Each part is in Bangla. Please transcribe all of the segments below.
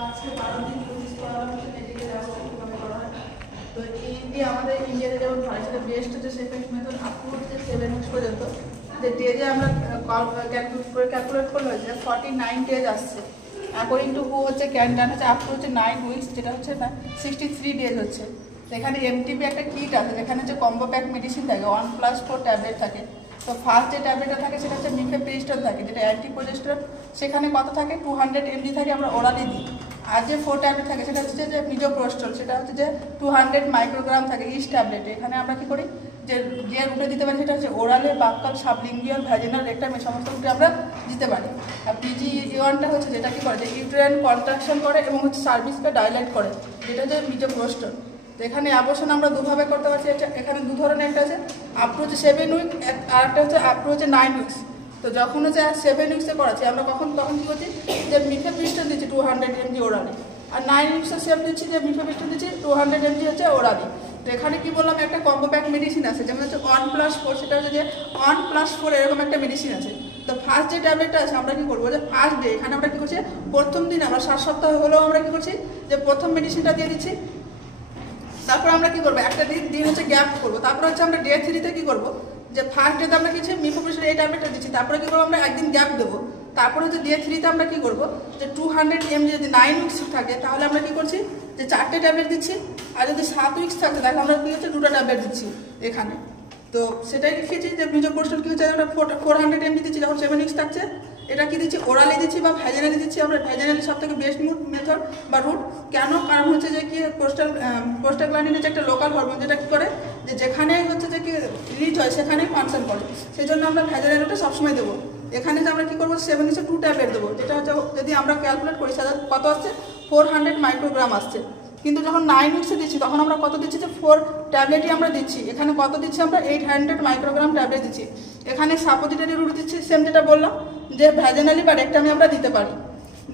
আজকে 12 দিন নোটিস করা হচ্ছে মেডিকেল ব্যবস্থা কিভাবে করা হয়। তো ইন্ডি আমাদের ইন্ডিয়াতে যেমন হয় সেটা বেস্ট হচ্ছে সেকেন্ড মেথড আপ টু হচ্ছে 7 উইকস পর্যন্ত। যে ডেজে আমরা ক্যালকুলেট করলে যে 49 ডেজ আসছে। অ্যাকর্ডিং টু হু হচ্ছে ক্যান্ডান হচ্ছে আপ টু হচ্ছে 9 উইকস, যেটা হচ্ছে 63 ডেজ হচ্ছে। এখানে এমটিপি একটা কিট আছে যেখানে হচ্ছে কম্বো প্যাক মেডিসিন থাকে 1+4 ট্যাবলেট থাকে। তো ফার্স্ট যে ট্যাবলেটটা থাকে সেটা হচ্ছে মিফেপ্রিস্টন থাকে, যেটা অ্যান্টিপ্রোজেস্টেরন। সেখানে কত থাকে 200 mg থাকে, আমরা ওরালি দিই। আর যে 4 ট্যাবলেট থাকে সেটা হচ্ছে যে মিজোপ্রোস্টল, সেটা হচ্ছে যে 200 মাইক্রোগ্রাম থাকে ইচ ট্যাবলেটে। এখানে আমরা কী করি যে রুটে দিতে পারি সেটা হচ্ছে ওরালে, বাক্কাল, সাবলিঙ্গুয়াল, ভ্যাজিনাল, রেক্টাম, এই সমস্ত রুটে আমরা দিতে পারি। আর PGE1টা হচ্ছে যেটা কী করে যে ইউটেরাইন কন্ট্রাকশন করে এবং হচ্ছে সার্ভিসকে ডাইলেট করে, যেটা হচ্ছে মিজোপ্রোস্টল। তো এখানে অ্যাবর্শন আমরা দুভাবে করতে পারছি। এখানে দু ধরনের, একটা আছে আপ টু হচ্ছে 7 উইক, আর একটা হচ্ছে আপ টু হচ্ছে 9 উইকস। তো যখন হচ্ছে 7 উইক্সে করাচ্ছি আমরা তখন কী করছি যে মিফেপ্রিস্টন দিচ্ছি 200 mg ওরালি, আর 9 উইক্সে সেম দিচ্ছি যে মিফেপ্রিস্টন দিচ্ছি 200 mg হচ্ছে ওরালি। তো এখানে কি বললাম একটা কম্বো প্যাক মেডিসিন আছে, যেমন হচ্ছে 1+4, সেটা হচ্ছে যে 1+4 এরকম একটা মেডিসিন আছে। তো ফার্স্ট যে ট্যাবলেটটা আছে আমরা কি করবো যে ফার্স্ট ডে এখানে আমরা কি করছি প্রথম দিন আমরা 7 সপ্তাহ হলেও আমরা কি করছি যে প্রথম মেডিসিনটা দিয়ে দিচ্ছি। তারপর আমরা কি করবো একটা দিন হচ্ছে গ্যাপ করবো। তারপর হচ্ছে আমরা ডে 3-তে কি করবো যে ফার্স্ট ডেতে আমরা কিছু মিফেপ্রিস্টন এই ট্যাবলেটটা দিচ্ছি, তারপরে কি করবো আমরা একদিন গ্যাপ দেবো। তারপরে হচ্ছে ডে 3-তে আমরা কি করবো যে 200 mg যদি 9 উইক্স থাকে তাহলে আমরা কি করছি যে 4টে ট্যাবলেট দিচ্ছি। আর যদি 7 উইক্স থাকে তাহলে আমরা কি হচ্ছে 2টা ট্যাবলেট দিচ্ছি এখানে। তো সেটাই লিখেছি যে মিজোপ্রোস্টল কি হচ্ছে আমরা 400 mg দিচ্ছি যখন 7 উইক্স থাকছে। এটা কি দিচ্ছি ওরালি দিচ্ছি বা ভ্যাজিনালি দিচ্ছি। আমরা ভ্যাজিনালি সব থেকে বেস্ট মেথড বা রুট। কেন? কারণ হচ্ছে যে কি প্রোস্টাগ্ল্যান্ডিন হচ্ছে একটা লোকাল হরমোন, যেটা কি করে যে যেখানে হচ্ছে যে কি রিলিজ হয় সেখানেই ফাংশন করে। সেই জন্য আমরা ভ্যাজিনালিটা সবসময় দেবো। এখানে যে আমরা কি করবো 7 উইক্সে 2 ট্যাবলেট দেবো, যেটা হচ্ছে যদি আমরা ক্যালকুলেট করি সেটা কত আসছে 400 মাইক্রোগ্রাম আসছে। কিন্তু যখন 9 উইক্সে দিচ্ছি তখন আমরা কত দিচ্ছি যে 4 ট্যাবলেটই আমরা দিচ্ছি। এখানে কত দিচ্ছি আমরা 800 মাইক্রোগ্রাম ট্যাবলেট দিচ্ছি। এখানে সাপোজিটরি রুট দিচ্ছি সেম, যেটা বললাম যে ভ্যাজিনালি বা রেক্টামে আমরা দিতে পারি।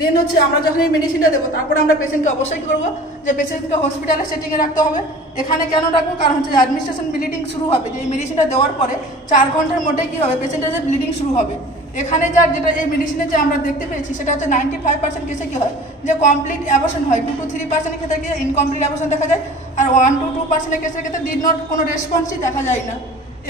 দেন হচ্ছে আমরা যখন এই মেডিসিনটা দেবো তারপরে আমরা পেশেন্টকে অবশ্যই করবো যে পেশেন্টকে হসপিটালে সেটিংয়ে রাখতে হবে। এখানে কেন রাখবো? কারণ হচ্ছে অ্যাডমিনিস্ট্রেশন ব্লিডিং শুরু হবে, যে এই মেডিসিনটা দেওয়ার পরে 4 ঘন্টার মধ্যে কী হবে পেশেন্টের যে ব্লিডিং শুরু হবে। এখানে যেটা এই মেডিসিনে যে আমরা দেখতে পেয়েছি সেটা হচ্ছে 95% কেসে কী হয় যে কমপ্লিট অ্যাবর্শন হয়। 2-3% ক্ষেত্রে গিয়ে ইনকমপ্লিট অ্যাবর্শন দেখা যায়, আর 1-2% কেসের ক্ষেত্রে ডিড নট কোনো রেসপন্সই দেখা যায় না।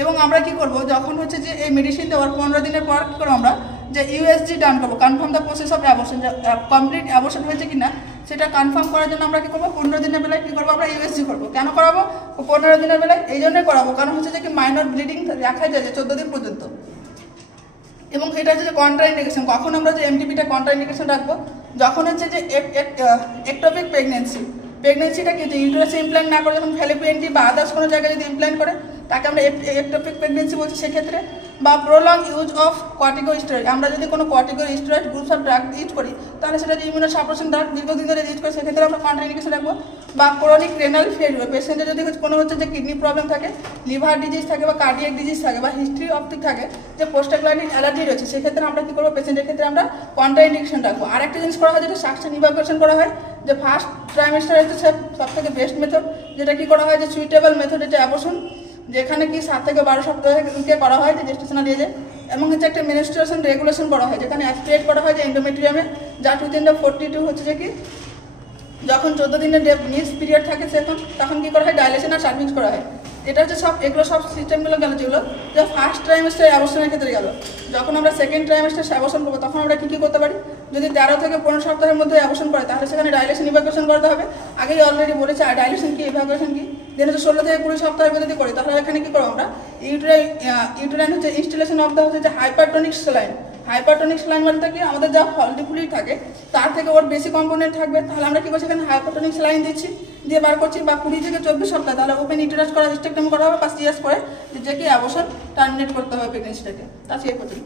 এবং আমরা কি করব যখন হচ্ছে যে এই মেডিসিন দেওয়ার 15 দিনের পর কী করবো আমরা যে USG ডান করবো, confirm the process of abortion, যে কমপ্লিট অ্যাবর্শন হয়েছে কিনা সেটা কনফার্ম করার জন্য আমরা কী করবো 15 দিনের বেলায় কী করবো আমরা USG করবো। কেন করাবো 15 দিনের বেলায়? এই জন্যই করাবো কারণ হচ্ছে যে কি মাইনর ব্লিডিং দেখা যায় যে 14 দিন পর্যন্ত। এবং এটা হচ্ছে যে কন্ট্রাইন্ডিকেশন, কখন আমরা যে এমটিপিটা কন্ট্রাইন্ডিকেশন রাখবো যখন হচ্ছে যে একটোপিক প্রেগনেন্সিটা কি যে ইউটেরাসে ইমপ্ল্যান্ট না করে যখন ফ্যালোপিয়ানটি বা আদার্স কোনো জায়গায় যদি ইমপ্ল্যান্ট করে তাকে আমরা একটোপিক প্রেগনেন্সি বলছি সেক্ষেত্রে। বা প্রলং ইউজ অফ কর্টিকোস্টেরয়েড, আমরা যদি কোনো corticosteroid groups of drug use করি তাহলে সেটা যে ইমিউনোসাপ্রেশন ড্রাগ দীর্ঘদিন ধরে ইউজ করে সেক্ষেত্রে আমরা কন্ট্রাইন্ডিকেশন রাখবো। বা ক্রনিক রেনাল ফেলিওর, পেশেন্টের যদি কোনো হচ্ছে যে কিডনি প্রবলেম থাকে, লিভার ডিজিজ থাকে বা কার্ডিয়াক ডিজিজ থাকে বা হিস্ট্রি অফ থাকে যে প্রোস্টাগ্ল্যান্ডিন অ্যালার্জি রয়েছে, সেক্ষেত্রে আমরা কী করবো পেশেন্টের ক্ষেত্রে আমরা কন্ট্রাইন্ডিকেশন রাখবো। আরেকটা জিনিস করা হয় যেটা সাকশন ইভাকুয়েশন করা হয়, যে ফার্স্ট ট্রাইমেস্টার হচ্ছে সব থেকে বেস্ট মেথড, যেটা কি করা হয় যে সুইটেবল মেথড, এটা অ্যাবর্শন, যেখানে কি 7 থেকে 12 সপ্তাহে করা হয় যে জেস্টেশনাল এজে। এবং হচ্ছে একটা মেনস্ট্রুয়েশন রেগুলেশন করা হয় যেখানে অ্যাসপিরেট করা হয় যে এন্ডোমেট্রিয়ামে, যা 2-42 হচ্ছে যে কি যখন 14 দিনের মিস পিরিয়ড থাকে তখন কী করা হয় ডাইলেশন আর সার্ভিস করা হয়। এটা হচ্ছে এগুলো সব সিস্টেমগুলো গেল যেগুলো যে ফার্স্ট ট্রাইমেস্টার অ্যাবর্শনের ক্ষেত্রে গেল। যখন আমরা সেকেন্ড ট্রাইমেস্টার অ্যাবর্শন করবো তখন আমরা কী করতে পারি, যদি 13 থেকে 15 সপ্তাহের মধ্যে অ্যাবর্শন করে তাহলে সেখানে ডাইলেশন ইভাকুয়েশন করতে হবে। আগেই অলরেডি বলেছে আর ডাইলেশন কি ইভাকুয়েশন কি। দেন হচ্ছে 16 থেকে 20 সপ্তাহের মধ্যে যদি করি তাহলে এখানে কী করবো আমরা ইউটেরাইন হচ্ছে ইনস্টলেশন অফ দ্য হচ্ছে যে হাইপারটনিক স্যালাইন। হাইপারটনিক স্যালাইন বলতে কি আমাদের যা ফলটি ফ্লুইড থাকে তার থেকে ওর বেশি কম্পোনেন্ট থাকবে, তাহলে আমরা কী করছি এখানে হাইপারটনিক স্যালাইন দিচ্ছি দিয়ে বার করছি। বা 20 থেকে 24 সপ্তাহ তাহলে ওপেন ইউটেরাস করা হিস্টেক্টমি করা হবে বা CS করে যে কি অ্যাবর্শন টার্মিনেট করতে হবে প্রেগনেন্সিটাকে। তা সে পর্যন্ত।